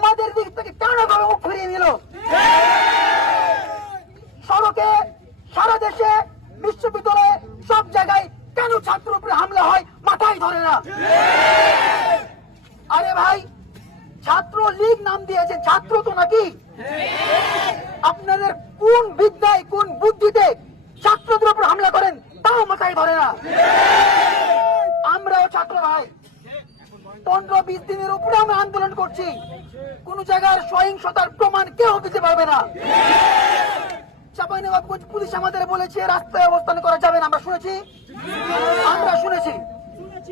ভাবে মুখ ফিরিয়ে নিল। সড়কে, সারা দেশে, বিশ্ববিদ্যালয়ে সব জায়গায় কেন ছাত্র উপরে হামলা হয় মাথায় ধরে না? আরে ভাই ছাত্র লীগ নাম দিয়েছে, ছাত্র তো নাকি? আপনাদের কোন বিদ্যায়, কোন বুদ্ধিতে ছাত্রদের উপর হামলা করেন, তাও মাথায় ধরে না। আমরাও ছাত্র ভাই পনেরো, বিশ দিনের উপরে আমরা আন্দোলন করছি। কোন জায়গার সহিংসতার প্রমাণ কেউ দিতে পারবে না। চাপাইনবাবগঞ্জ পুলিশ আমাদের বলেছে, রাস্তায় অবস্থান করা যাবে না। আমরা শুনেছি? আমরা শুনেছি।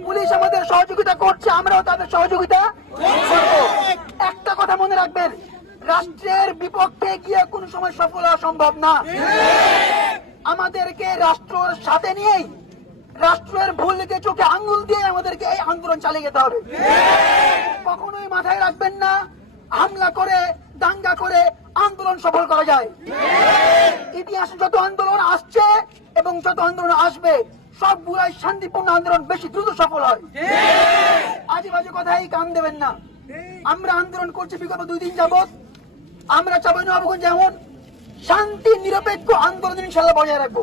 পুলিশ আমাদের সহযোগিতা করছে, আমরাও তাদের সহযোগিতা একটা কথা মনে রাখবেন, রাষ্ট্রের বিপক্ষে গিয়ে কোন সময় সফল হওয়া সম্ভব না। আমাদেরকে রাষ্ট্রের সাথে নিয়েই রাষ্ট্রের ভুল চোখে আঙ্গুল দিয়ে আমাদেরকে এই আন্দোলন চালিয়ে যেতে হবে। কখনোই মাথায় রাখবেন না, হামলা করে, দাঙ্গা করে আন্দোলন সফল করা যায়। ইতিহাসে যত আন্দোলন আসছে এবং যত আন্দোলন আসবে, সব সবগুলাই শান্তিপূর্ণ আন্দোলন বেশি দ্রুত সফল হয়। আজে বাজে কথাই কান দেবেন না। আমরা আন্দোলন করছি বিগত দুই দিন যাবত আমরা চাপাই নবাবগঞ্জ যেমন শান্তি, নিরপেক্ষ আন্দোলন ইনশাল্লাহ বজায় রাখব।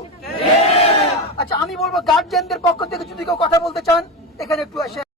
আচ্ছা আমি বলব গার্জেনদের পক্ষ থেকে যদি কেউ কথা বলতে চান এখানে একটু এসে